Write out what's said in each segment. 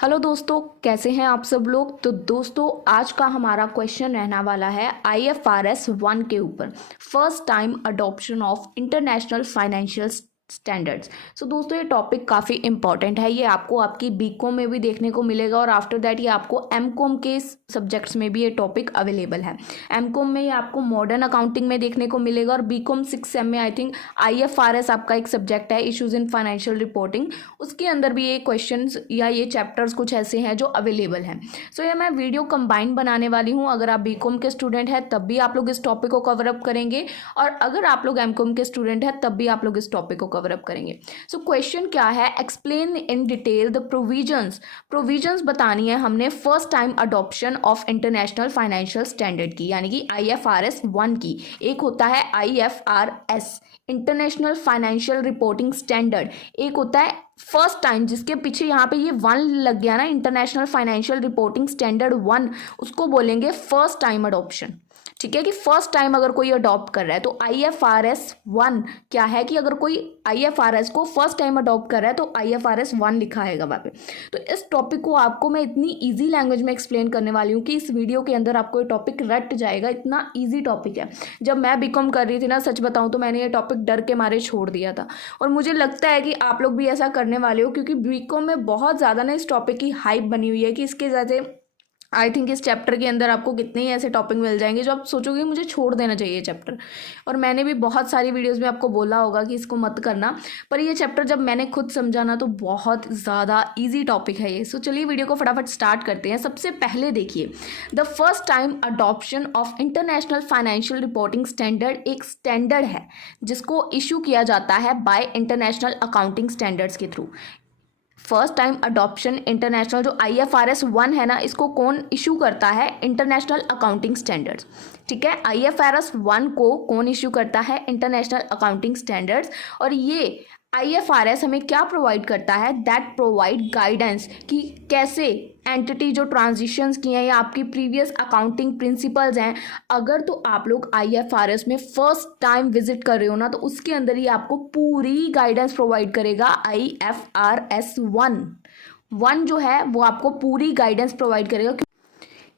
Hello दोस्तों, कैसे हैं आप सब लोग। तो दोस्तों, आज का हमारा क्वेश्चन रहने वाला है IFRS 1 के ऊपर, first time adoption of international financial standards. So दोस्तों, ये टॉपिक काफ़ी इंपॉर्टेंट है। ये आपको आपकी बीकॉम में भी देखने को मिलेगा और आफ्टर दैट ये आपको एमकॉम के सब्जेक्ट्स में भी ये टॉपिक अवेलेबल है। एमकॉम में ये आपको मॉडर्न अकाउंटिंग में देखने को मिलेगा और बीकॉम 6 सेम में आई थिंक IFRS आपका एक सब्जेक्ट है, इश्यूज इन फाइनेंशियल रिपोर्टिंग। उसके अंदर भी ये क्वेश्चंस या ये चैप्टर्स कुछ ऐसे हैं जो अवेलेबल हैं। सो ये मैं वीडियो कंबाइन बनाने वाली हूँ। अगर आप बीकॉम के स्टूडेंट हैं तब भी आप लोग इस टॉपिक को कवर अप करेंगे, और अगर आप लोग एमकॉम के स्टूडेंट हैं तब भी आप लोग इस टॉपिक को कवर अप करेंगे। सो क्वेश्चन क्या है, explain in detail the provisions बतानी है हमने first time adoption of international financial standard की, यानी कि IFRS 1 की। एक होता है IFRS international financial reporting standard, एक होता है फर्स्ट टाइम, जिसके पीछे यहाँ पे ये 1 लग गया ना, इंटरनेशनल फाइनेंशियल रिपोर्टिंग स्टैंडर्ड 1, उसको बोलेंगे फर्स्ट टाइम अडॉप्शन। ठीक है, कि फर्स्ट टाइम अगर कोई अडॉप्ट कर रहा है तो IFRS 1 क्या है कि अगर कोई IFRS को फर्स्ट टाइम अडॉप्ट कर रहा है तो IFRS 1 लिखा आएगा वहाँ पे। तो इस टॉपिक को आपको मैं इतनी इजी लैंग्वेज में एक्सप्लेन करने वाली हूँ कि इस वीडियो के अंदर आपको ये टॉपिक रट जाएगा, इतना ईजी टॉपिक है। जब मैं बीकॉम कर रही थी ना, सच बताऊँ तो मैंने ये टॉपिक डर के मारे छोड़ दिया था, और मुझे लगता है कि आप लोग भी ऐसा करने वाले हो, क्योंकि बीकॉम में बहुत ज़्यादा ना इस टॉपिक की हाइप बनी हुई है कि इसके ज़्यादा आई थिंक इस चैप्टर के अंदर आपको कितने ही ऐसे टॉपिक मिल जाएंगे जो आप सोचोगे मुझे छोड़ देना चाहिए चैप्टर। और मैंने भी बहुत सारी वीडियोस में आपको बोला होगा कि इसको मत करना, पर ये चैप्टर जब मैंने खुद समझा ना तो बहुत ज़्यादा इजी टॉपिक है ये। सो चलिए वीडियो को फटाफट स्टार्ट करते हैं। सबसे पहले देखिए, the first time adoption of international financial reporting standard एक स्टैंडर्ड है जिसको इशू किया जाता है बाय इंटरनेशनल अकाउंटिंग स्टैंडर्ड्स के through. First time adoption international जो IFRS 1 है ना, इसको कौन इशू करता है? International accounting standards. ठीक है, IFRS 1 को कौन इशू करता है? International accounting standards. और ये IFRS हमें क्या प्रोवाइड करता है? दैट प्रोवाइड गाइडेंस कि कैसे एंटिटी जो ट्रांजिशंस की हैं या आपकी प्रीवियस अकाउंटिंग प्रिंसिपल्स हैं, अगर तो आप लोग IFRS में फर्स्ट टाइम विजिट कर रहे हो ना, तो उसके अंदर ही आपको पूरी गाइडेंस प्रोवाइड करेगा। IFRS 1 जो है वो आपको पूरी गाइडेंस प्रोवाइड करेगा,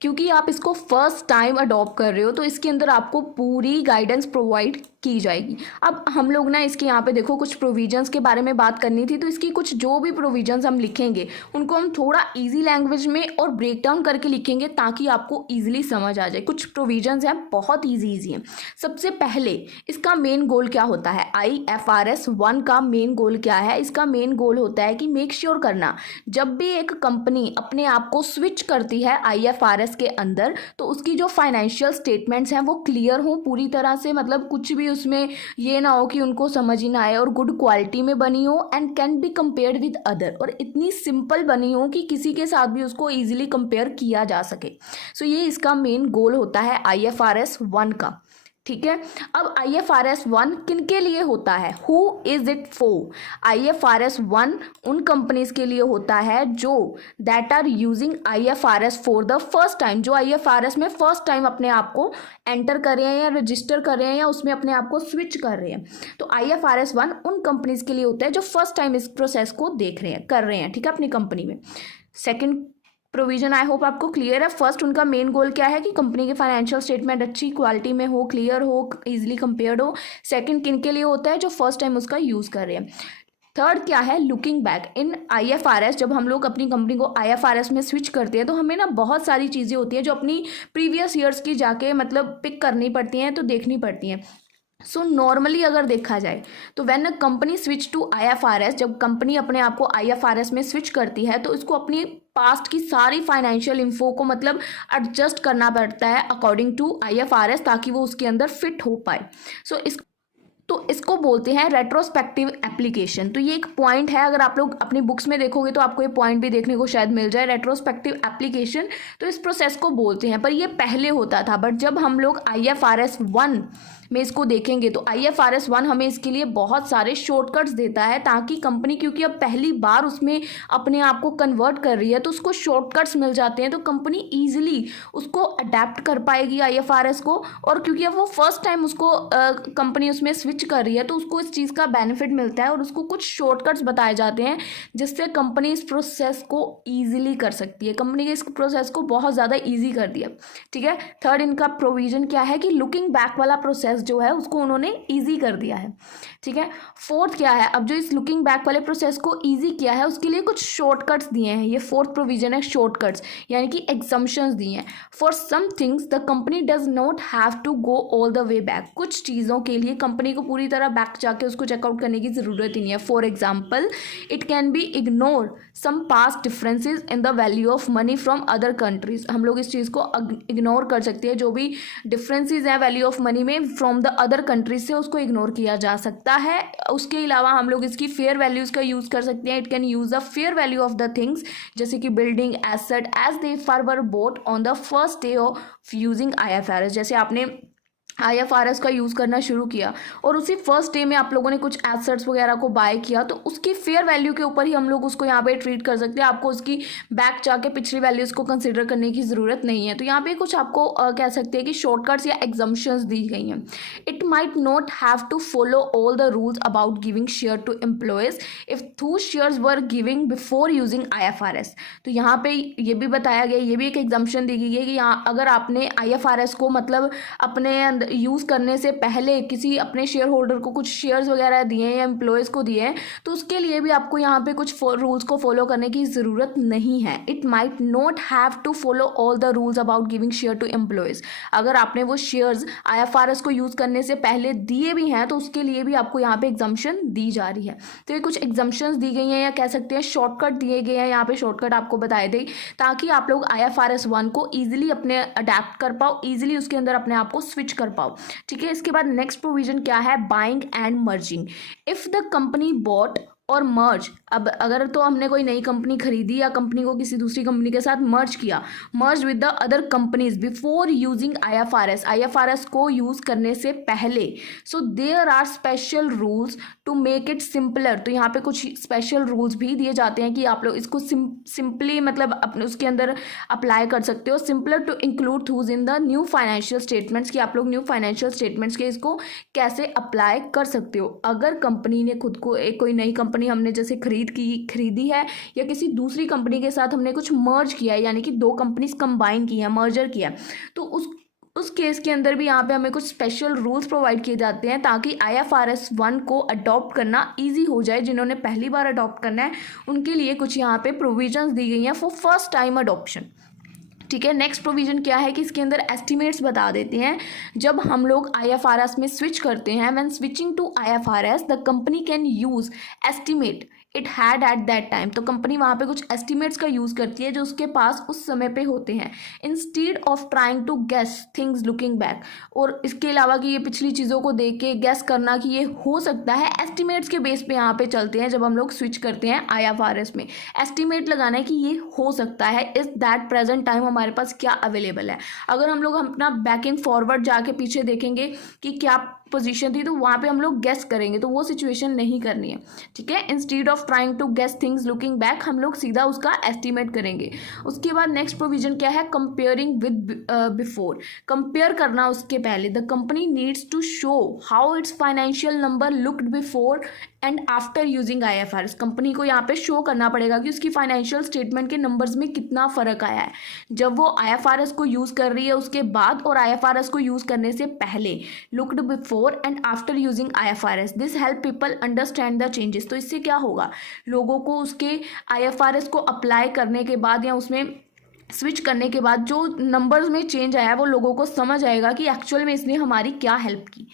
क्योंकि आप इसको फर्स्ट टाइम अडॉप्ट कर रहे हो, तो इसके अंदर आपको पूरी गाइडेंस प्रोवाइड की जाएगी। अब हम लोग ना इसके यहाँ पे देखो कुछ प्रोविजंस के बारे में बात करनी थी, तो इसकी कुछ जो भी प्रोविजंस हम लिखेंगे उनको हम थोड़ा इजी लैंग्वेज में और ब्रेक डाउन करके लिखेंगे ताकि आपको इजीली समझ आ जाए। कुछ प्रोविजंस हैं बहुत इजी हैं। सबसे पहले इसका मेन गोल क्या होता है? IFRS 1 का मेन गोल क्या है? इसका मेन गोल होता है कि मेक श्योर करना, जब भी एक कंपनी अपने आप को स्विच करती है IFRS के अंदर, तो उसकी जो फाइनेंशियल स्टेटमेंट्स हैं वो क्लियर हों पूरी तरह से, मतलब कुछ भी उसमें ये ना हो कि उनको समझ ही ना आए, और गुड क्वालिटी में बनी हो and can be compared with other, और इतनी सिंपल बनी हो कि किसी के साथ भी उसको इजीली कंपेयर किया जा सके। सो ये इसका मेन गोल होता है IFRS 1 का। ठीक है, अब IFRS 1 किनके लिए होता है? Who is it for? IFRS 1 उन कंपनीज के लिए होता है जो that are using IFRS for the first time, जो IFRS में फर्स्ट टाइम अपने आप को एंटर कर रहे हैं या रजिस्टर कर रहे हैं या उसमें अपने आप को स्विच कर रहे हैं। तो IFRS 1 उन कंपनीज के लिए होता है जो फर्स्ट टाइम इस प्रोसेस को देख रहे हैं, कर रहे हैं। ठीक है, अपनी कंपनी में। सेकेंड प्रोविजन आई होप आपको क्लियर है। फर्स्ट उनका मेन गोल क्या है कि कंपनी के फाइनेंशियल स्टेटमेंट अच्छी क्वालिटी में हो, क्लियर हो, इजीली कंपेयर्ड हो। सेकंड किन के लिए होता है? जो फर्स्ट टाइम उसका यूज़ कर रहे हैं। थर्ड क्या है? Looking back in IFRS। जब हम लोग अपनी कंपनी को IFRS में स्विच करते हैं तो हमें ना बहुत सारी चीज़ें होती हैं जो अपनी प्रीवियस ईयर्स की जाके मतलब पिक करनी पड़ती हैं, तो देखनी पड़ती हैं। सो नॉर्मली अगर देखा जाए तो when a company switch to IFRS, जब कंपनी अपने आप को IFRS में स्विच करती है तो उसको अपनी पास्ट की सारी फाइनेंशियल इन्फो को मतलब एडजस्ट करना पड़ता है अकॉर्डिंग टू IFRS, ताकि वो उसके अंदर फिट हो पाए। सो इसको बोलते हैं रेट्रोस्पेक्टिव एप्लीकेशन। तो ये एक पॉइंट है, अगर आप लोग अपनी बुक्स में देखोगे तो आपको ये पॉइंट भी देखने को शायद मिल जाए, रेट्रोस्पेक्टिव एप्लीकेशन। तो इस प्रोसेस को बोलते हैं, पर ये पहले होता था, बट जब हम लोग IFRS 1 में इसको देखेंगे तो IFRS 1 हमें इसके लिए बहुत सारे शॉर्टकट्स देता है, ताकि कंपनी, क्योंकि अब पहली बार उसमें अपने आप को कन्वर्ट कर रही है तो उसको शॉर्टकट्स मिल जाते हैं, तो कंपनी ईजिली उसको अडेप्ट कर पाएगी IFRS को। और क्योंकि अब वो फर्स्ट टाइम उसको कंपनी उसमें स्विच कर रही है तो उसको इस चीज़ का बेनिफिट मिलता है और उसको कुछ शॉर्टकट्स बताए जाते हैं जिससे कंपनी इस प्रोसेस को ईजिली कर सकती है। कंपनी ने इस प्रोसेस को बहुत ज़्यादा ईजी कर दिया, ठीक है। थर्ड इनका प्रोविजन क्या है कि लुकिंग बैक वाला प्रोसेस जो है उसको उन्होंने ईजी कर दिया है, ठीक है। फोर्थ क्या है, अब जो इस लुकिंग बैक वाले प्रोसेस को ईजी किया है उसके लिए कुछ शॉर्टकट्स दिए हैं। ये फोर्थ प्रोविजन है, शॉर्टकट्स, यानी कि एग्जम्पशंस दिए हैं। For some things the company does not have to go all the way back. कुछ चीज़ों के लिए कंपनी को पूरी तरह बैक जाके उसको चेकआउट करने की ज़रूरत ही नहीं है। For example, it can be ignore some past differences in the value of money from other countries. हम लोग इस चीज़ को इग्नोर कर सकते हैं, जो भी डिफरेंसेस हैं वैल्यू ऑफ मनी में फ्रॉम द अदर कंट्रीज से उसको इग्नोर किया जा सकता है। उसके अलावा हम लोग इसकी फेयर वैल्यूज़ का यूज़ कर सकते हैं। It can use the fair value of the things, जैसे कि building, asset, as they were bought on the first day of using IFRS। जैसे आपने IFRS का यूज़ करना शुरू किया और उसी फर्स्ट डे में आप लोगों ने कुछ एसेट्स वगैरह को बाय किया, तो उसकी फेयर वैल्यू के ऊपर ही हम लोग उसको यहाँ पे ट्रीट कर सकते हैं। आपको उसकी बैक जाके पिछली वैल्यूज़ को कंसिडर करने की ज़रूरत नहीं है। तो यहाँ पे कुछ आपको कह सकते हैं कि शॉर्टकट्स या एग्जम्पशंस दी गई हैं। It might not have to follow all the rules about giving share to employees if those shares were giving before using IFRS। तो यहाँ पे ये भी बताया गया, ये भी एक एग्जम्पशन दी गई है कि यहाँ अगर आपने IFRS को मतलब अपने यूज़ करने से पहले किसी अपने शेयर होल्डर को कुछ शेयर्स वगैरह दिए हैं या एम्प्लॉयज़ को दिए हैं, तो उसके लिए भी आपको यहाँ पे कुछ रूल्स को फॉलो करने की ज़रूरत नहीं है। It might not have to follow all the rules about giving share to employees. अगर आपने वो शेयर्स IFRS को यूज़ करने से पहले दिए भी हैं तो उसके लिए भी आपको यहाँ पे एग्जम्पशन दी जा रही है। तो ये कुछ एग्जम्पशंस दी गई हैं या कह सकते हैं शॉर्टकट दिए गए हैं। यहाँ पे शॉर्टकट आपको बताए थे ताकि आप लोग IFRS 1 को ईजिली अपने अडेप्ट कर पाओ, ईजिली उसके अंदर अपने आप को स्विच कर पाओ, ठीक है। इसके बाद नेक्स्ट प्रोविजन क्या है, buying and merging. If the company bought और मर्ज, अब अगर तो हमने कोई नई कंपनी खरीदी या कंपनी को किसी दूसरी कंपनी के साथ मर्ज किया, merge with the other companies before using IFRS को यूज़ करने से पहले, so there are special rules to make it simpler. तो यहाँ पे कुछ स्पेशल रूल्स भी दिए जाते हैं कि आप लोग इसको सिंपली मतलब अपने उसके अंदर अप्लाई कर सकते हो। Simpler to include those in the new financial statements, कि आप लोग न्यू फाइनेंशियल स्टेटमेंट्स के इसको कैसे अप्लाई कर सकते हो। अगर कंपनी ने खुद को एक कोई नई कंपनी हमने जैसे खरीदी है या किसी दूसरी कंपनी के साथ हमने कुछ मर्ज किया है, यानी कि दो कंपनीज कंबाइन की है, मर्जर किया, तो उस केस के अंदर भी यहाँ पे हमें कुछ स्पेशल रूल्स प्रोवाइड किए जाते हैं ताकि IFRS 1 को अडॉप्ट करना इजी हो जाए। जिन्होंने पहली बार अडॉप्ट करना है उनके लिए कुछ यहाँ पे प्रोविजंस दी गई हैं फॉर फर्स्ट टाइम अडॉप्शन, ठीक है। नेक्स्ट प्रोविजन क्या है कि इसके अंदर एस्टिमेट्स बता देते हैं। जब हम लोग IFRS में स्विच करते हैं, when switching to IFRS the company can use estimate it had at that time. तो कंपनी वहाँ पे कुछ एस्टिमेट्स का यूज़ करती है जो उसके पास उस समय पे होते हैं, instead of trying to guess things looking back. और इसके अलावा कि ये पिछली चीज़ों को देख के गेस करना कि ये हो सकता है, एस्टिमेट्स के बेस पे यहाँ पे चलते हैं। जब हम लोग स्विच करते हैं IFRS में, एस्टिमेट लगाना है कि ये हो सकता है, इस दैट प्रेजेंट टाइम हमारे पास क्या अवेलेबल है। अगर हम लोग अपना बैकिंग फॉरवर्ड जाके पीछे देखेंगे कि क्या पोजीशन थी, तो वहाँ पे हम लोग गेस करेंगे, तो वो सिचुएशन नहीं करनी है, ठीक है। Instead of trying to guess things looking back हम लोग सीधा उसका एस्टिमेट करेंगे। उसके बाद नेक्स्ट प्रोविजन क्या है, कंपेयरिंग विद बिफोर, कंपेयर करना उसके पहले। The company needs to show how its financial number looked before and after using IFRS। Company को यहाँ पे शो करना पड़ेगा कि उसकी फाइनेंशियल स्टेटमेंट के नंबर्स में कितना फ़र्क आया है जब वो IFRS को यूज़ कर रही है उसके बाद और IFRS को यूज़ करने से पहले, looked before and after using IFRS। This help people understand the changes. तो इससे क्या होगा, लोगों को उसके IFRS को अप्लाई करने के बाद या उसमें स्विच करने के बाद जो नंबर्स में चेंज आया है वो लोगों को समझ आएगा कि एक्चुअल में इसने हमारी क्या हेल्प की।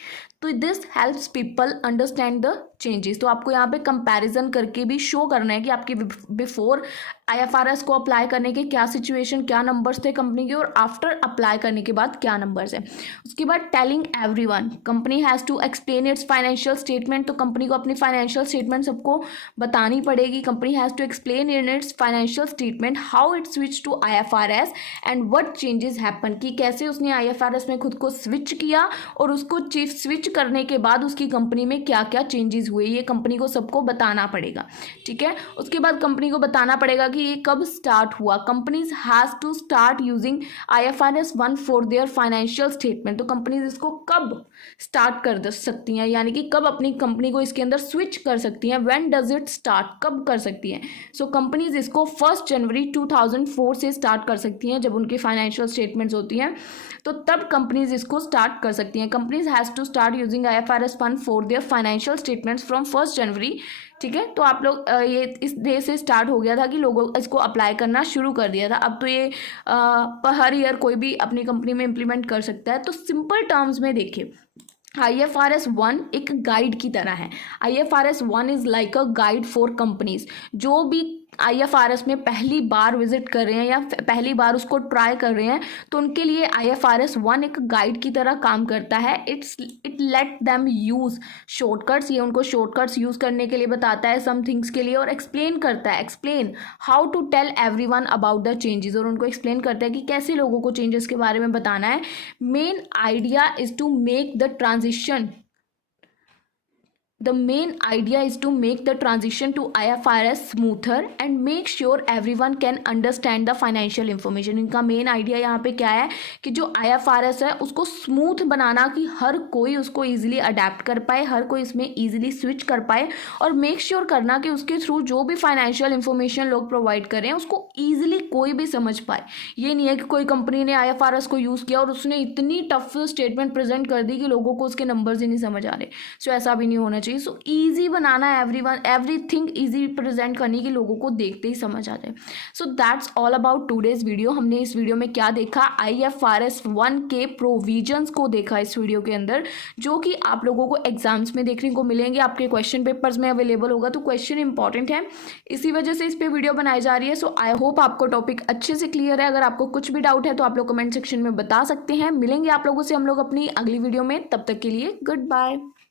तो this helps people understand the changes. तो आपको यहाँ पे कंपैरिजन करके भी शो करना है कि आपकी बिफोर आईएफआरएस को अप्लाई करने के क्या सिचुएशन, क्या नंबर्स थे कंपनी के, और आफ्टर अप्लाई करने के बाद क्या नंबर्स है। उसके बाद telling everyone, company has to explain its financial statement. तो कंपनी को अपनी फाइनेंशियल स्टेटमेंट सबको बतानी पड़ेगी। Company has to explain in its financial statement how it switch to IFRS and what changes happen, कि कैसे उसने आईएफआरएस में खुद को स्विच किया और उसको स्विच करने के बाद उसकी कंपनी में क्या क्या चेंजेस हुए, ये कंपनी को सबको बताना पड़ेगा। ठीक है, उसके बाद कंपनी को बताना पड़ेगा कि ये कब स्टार्ट हुआ। Companies has to start using IFRS 1 for their financial statement. तो कंपनीज इसको कब स्टार्ट कर सकती हैं, यानी कि कब अपनी कंपनी को इसके अंदर स्विच कर सकती हैं, व्हेन डज इट स्टार्ट, कब कर सकती हैं। सो कंपनीज इसको 1 जनवरी 2004 से स्टार्ट कर सकती हैं, जब उनकी फाइनेंशियल स्टेटमेंट्स होती हैं तो तब कंपनीज इसको स्टार्ट कर सकती हैं। Companies has to start using IFRS 1 for their financial statements from 1 January. ठीक है, तो आप लोग ये इस डे से स्टार्ट हो गया था कि लोगों इसको अप्लाई करना शुरू कर दिया था। अब तो ये हर ईयर कोई भी अपनी कंपनी में इम्प्लीमेंट कर सकता है। तो सिंपल टर्म्स में देखिए, IFRS 1 एक गाइड की तरह है। IFRS 1 is like a guide for companies. जो भी IFRS में पहली बार विजिट कर रहे हैं या पहली बार उसको ट्राई कर रहे हैं, तो उनके लिए IFRS 1 एक गाइड की तरह काम करता है। It let them use shortcuts, ये उनको शॉर्टकट्स यूज़ करने के लिए बताता है सम थिंग्स के लिए, और एक्सप्लेन करता है, explain how to tell everyone about the changes, और उनको एक्सप्लेन करता है कि कैसे लोगों को चेंजेस के बारे में बताना है। Main idea is to make the transition The main idea is to make the transition to IFRS smoother and make sure everyone can understand the financial information। इनका मेन आइडिया यहाँ पे क्या है कि जो IFRS है उसको स्मूथ बनाना, कि हर कोई उसको ईजिली अडेप्ट कर पाए, हर कोई इसमें ईजिली स्विच कर पाए, और मेक श्योर करना कि उसके थ्रू जो भी फाइनेंशियल इंफॉर्मेशन लोग प्रोवाइड कर रहे हैं उसको ईजिली कोई भी समझ पाए। ये नहीं है कि कोई कंपनी ने IFRS को यूज़ किया और उसने इतनी टफ स्टेटमेंट प्रेजेंट कर दी कि लोगों को उसके नंबर्स ही नहीं समझ आ रहे। सो ऐसा भी नहीं होना चाहिए। सो ईजी बनाना है, एवरीथिंग ईजी प्रेजेंट करनी कि लोगों को देखते ही समझ आ जाए। So that's all about today's video. हमने इस वीडियो में क्या देखा, IFRS 1 के प्रोविजंस को देखा इस वीडियो के अंदर, जो कि आप लोगों को एग्जाम्स में देखने को मिलेंगे, आपके क्वेश्चन पेपर्स में अवेलेबल होगा। तो क्वेश्चन इंपॉर्टेंट है, इसी वजह से इस पर वीडियो बनाई जा रही है। सो आई होप आपको टॉपिक अच्छे से क्लियर है। अगर आपको कुछ भी डाउट है तो आप लोग कमेंट सेक्शन में बता सकते हैं। मिलेंगे आप लोगों से हम लोग अपनी अगली वीडियो में, तब तक के लिए गुड बाय।